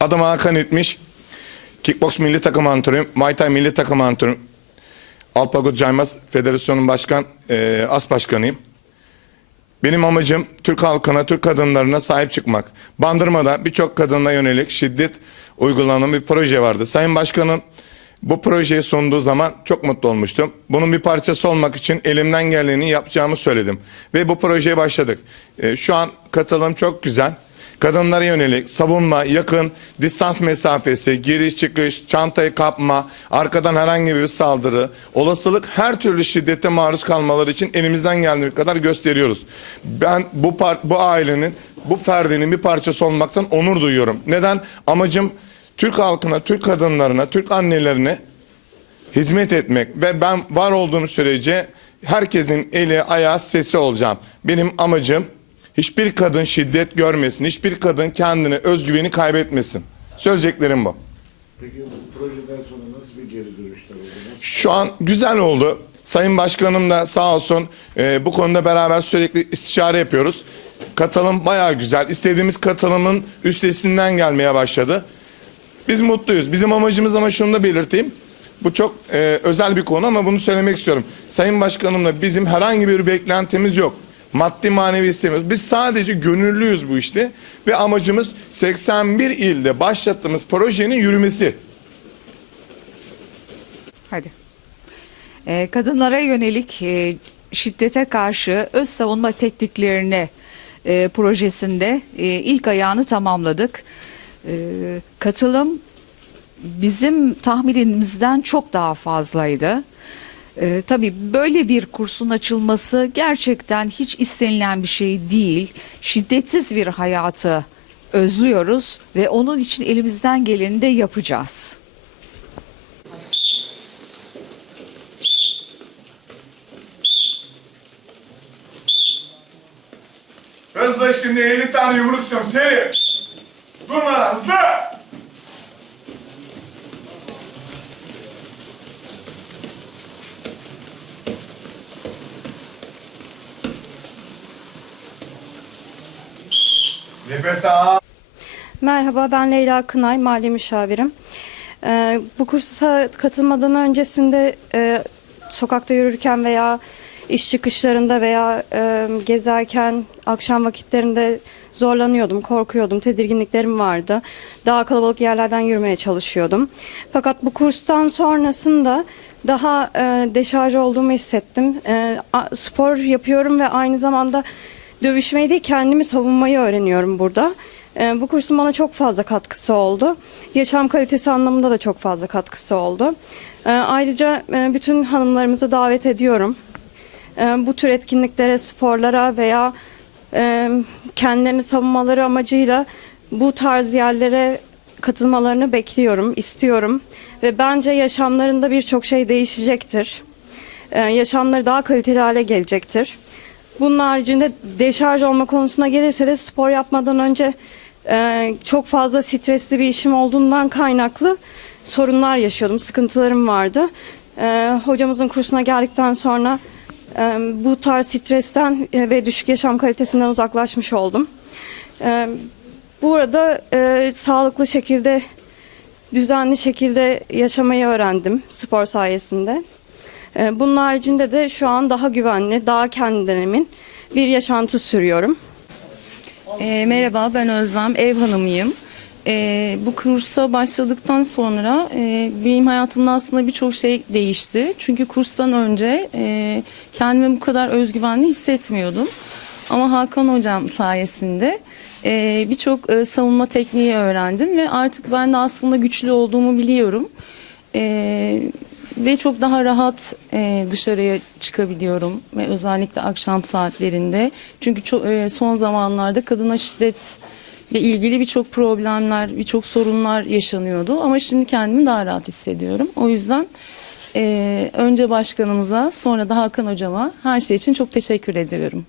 Adım Hakan İtmiş. Kickbox milli takım antrenörüyüm. Muay Thai milli takım antrenörüyüm. Alpagut Caymaz Federasyonun başkan, e, as başkanıyım. Benim amacım Türk halkına, Türk kadınlarına sahip çıkmak. Bandırma'da birçok kadına yönelik şiddet uygulanan bir proje vardı. Sayın Başkanım bu projeyi sunduğu zaman çok mutlu olmuştum. Bunun bir parçası olmak için elimden geleni yapacağımı söyledim. Ve bu projeye başladık. E, şu an katılım çok güzel. Kadınlara yönelik savunma, yakın, distans mesafesi, giriş çıkış, çantayı kapma, arkadan herhangi bir saldırı, olasılık her türlü şiddete maruz kalmaları için elimizden geldiği kadar gösteriyoruz. Ben bu bu ailenin, bu ferdinin bir parçası olmaktan onur duyuyorum. Neden? Amacım Türk halkına, Türk kadınlarına, Türk annelerine hizmet etmek ve ben var olduğum sürece herkesin eli, ayağı, sesi olacağım. Benim amacım hiçbir kadın şiddet görmesin, hiçbir kadın kendini, özgüveni kaybetmesin. Söyleyeceklerim bu. Peki bu projeden sonra nasıl bir geri dönüşler oldu? Şu an güzel oldu. Sayın Başkanım da sağ olsun e, bu konuda beraber sürekli istişare yapıyoruz. Katılım bayağı güzel. İstediğimiz katılımın üstesinden gelmeye başladı. Biz mutluyuz. Bizim amacımız ama şunu da belirteyim. Bu çok e, özel bir konu ama bunu söylemek istiyorum. Sayın Başkanımla bizim herhangi bir beklentimiz yok. Maddi manevi istemiyoruz. Biz sadece gönüllüyüz bu işte ve amacımız 81 ilde başlattığımız projenin yürümesi. Hadi. Ee, kadınlara yönelik e, şiddete karşı öz savunma tekniklerini e, projesinde e, ilk ayağını tamamladık. E, katılım bizim tahminimizden çok daha fazlaydı. E, tabii böyle bir kursun açılması gerçekten hiç istenilen bir şey değil. Şiddetsiz bir hayatı özlüyoruz ve onun için elimizden geleni de yapacağız. Hızlı şimdi 50 tane yumruk istiyorum seri. Durma hızlı. Nefes al. Merhaba ben Leyla Kınay, mali müşavirim. Ee, bu kursa katılmadan öncesinde e, sokakta yürürken veya iş çıkışlarında veya e, gezerken akşam vakitlerinde zorlanıyordum, korkuyordum, tedirginliklerim vardı. Daha kalabalık yerlerden yürümeye çalışıyordum. Fakat bu kurstan sonrasında daha e, deşarj olduğumu hissettim. E, spor yapıyorum ve aynı zamanda dövüşmeyi değil kendimi savunmayı öğreniyorum burada. Ee, Bu kursun bana çok fazla katkısı oldu. Yaşam kalitesi anlamında da çok fazla katkısı oldu. Ee, Ayrıca e, bütün hanımlarımızı davet ediyorum. Ee, Bu tür etkinliklere, sporlara veya e, kendilerini savunmaları amacıyla bu tarz yerlere katılmalarını bekliyorum, istiyorum. Ve bence yaşamlarında birçok şey değişecektir. Ee, Yaşamları daha kaliteli hale gelecektir. Bunun haricinde deşarj olma konusuna gelirse de spor yapmadan önce e, çok fazla stresli bir işim olduğundan kaynaklı sorunlar yaşıyordum, sıkıntılarım vardı. E, hocamızın kursuna geldikten sonra e, bu tarz stresten e, ve düşük yaşam kalitesinden uzaklaşmış oldum. E, bu e, sağlıklı şekilde, düzenli şekilde yaşamayı öğrendim spor sayesinde. Ee, Bunun haricinde de şu an daha güvenli, daha kendinden emin bir yaşantı sürüyorum. E, merhaba ben Özlem, ev hanımıyım. E, bu kursa başladıktan sonra e, benim hayatımda aslında birçok şey değişti. Çünkü kurstan önce e, kendimi bu kadar özgüvenli hissetmiyordum. Ama Hakan hocam sayesinde e, birçok e, savunma tekniği öğrendim ve artık ben de aslında güçlü olduğumu biliyorum. E, ve çok daha rahat e, dışarıya çıkabiliyorum ve özellikle akşam saatlerinde. Çünkü çok, e, son zamanlarda kadına şiddetle ilgili birçok problemler, birçok sorunlar yaşanıyordu. Ama şimdi kendimi daha rahat hissediyorum. O yüzden e, önce başkanımıza sonra da Hakan hocama her şey için çok teşekkür ediyorum.